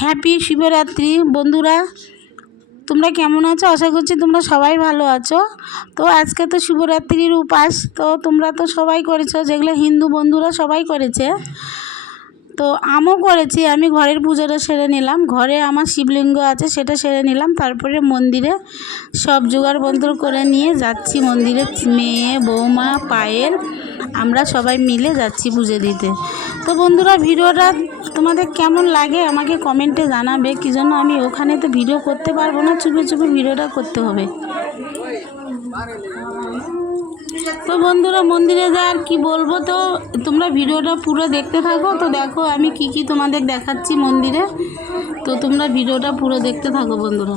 Happy Shivratri বন্ধুরা, তোমরা কেমন আছো? আশা করছি তোমরা সবাই ভালো আছো। তো আজকে তো শিবরাত্রির উপাস, তো তোমরা তো সবাই করেছ, যেগুলো হিন্দু বন্ধুরা সবাই করেছে। তো আমও করেছি, আমি ঘরের পুজোটা সেরে নিলাম। ঘরে আমার শিবলিঙ্গ আছে, সেটা সেরে নিলাম। তারপরে মন্দিরে সব জোগাড় বন্তর করে নিয়ে যাচ্ছি মন্দিরে। মেয়ে, বৌমা, পায়েল, আমরা সবাই মিলে যাচ্ছি পুজো দিতে। তো বন্ধুরা, ভিডিওটা তোমাদের কেমন লাগে আমাকে কমেন্টে জানাবে কী জন্য আমি ওখানে তো ভিডিও করতে পারব না চুপে চুপে ভিডিওটা করতে হবে তো বন্ধুরা মন্দিরে যা আর কি বলব তো তোমরা ভিডিওটা পুরো দেখতে থাকো তো দেখো আমি কি কি তোমাদের দেখাচ্ছি মন্দিরে তো তোমরা ভিডিওটা পুরো দেখতে থাকো বন্ধুরা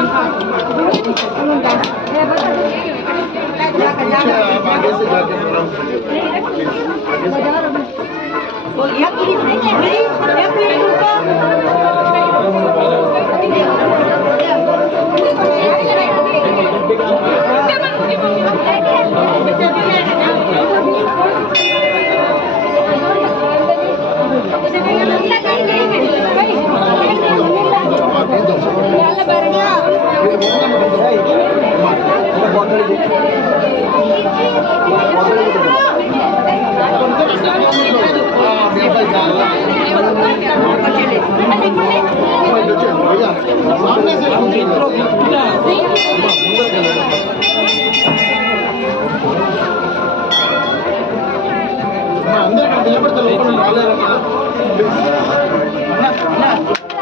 हो। गया అందరికీ నిలబడతా లోపల రాలేరు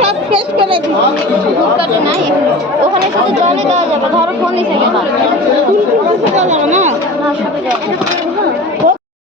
সব শেষ করে দিই নাই ওখানে শুধু জলে দেওয়া যাবে ধরো ফোন দেওয়া যাবে না